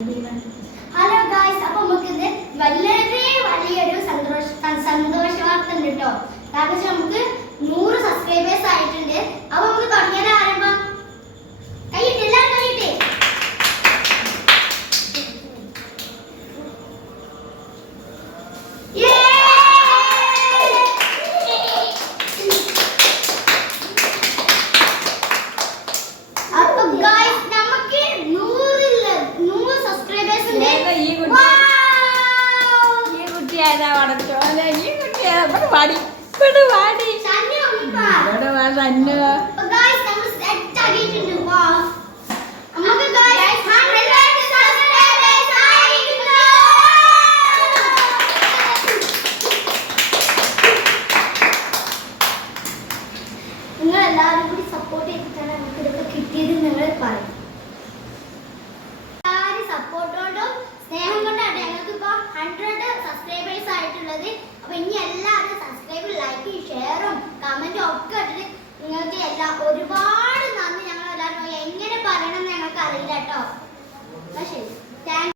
Hello guys, അപ്പൊ നമുക്ക് ഇന്ന് വലിയൊരു സന്തോഷ വാർത്ത ഉണ്ട് കേട്ടോ. കാരണം നമുക്ക് 100 സബ്സ്ക്രൈബേഴ്സ് ആയിട്ടുണ്ട്. അപ്പൊ നമുക്ക് തുടങ്ങിയാലോ? ആരംഭം കൈയിട്ട് എല്ലാവരും കൈയിട്ട്. അപ്പൊ ഗായ്സ് നമുക്ക് 100 സബ്സ്ക്രൈബേഴ്സ് ഉണ്ട്. നിങ്ങൾ എല്ലാവരും കൂടി സപ്പോർട്ട് ചെയ്തിട്ടാണ് നമുക്ക് ഇവിടെ കിട്ടിയത്. നിങ്ങൾ പറയും സപ്പോർട്ടോടും സ്നേഹം കൊണ്ടാണ് ഞങ്ങൾക്ക് ഇപ്പോൾ 100 സബ്സ്ക്രൈബേഴ്സ് ആയിട്ടുള്ളത്. അപ്പൊ ഇനി എല്ലാവരും സബ്സ്ക്രൈബും ലൈക്കും ഷെയറും കമന്റും ഒക്കെ ഇട്ടിട്ട് നിങ്ങൾക്ക് ഒരുപാട് നന്ദി. ഞങ്ങൾ എല്ലാവരും എങ്ങനെ പറയണം എന്ന് ഞങ്ങൾക്ക് അറിയില്ല കേട്ടോ. ശരി.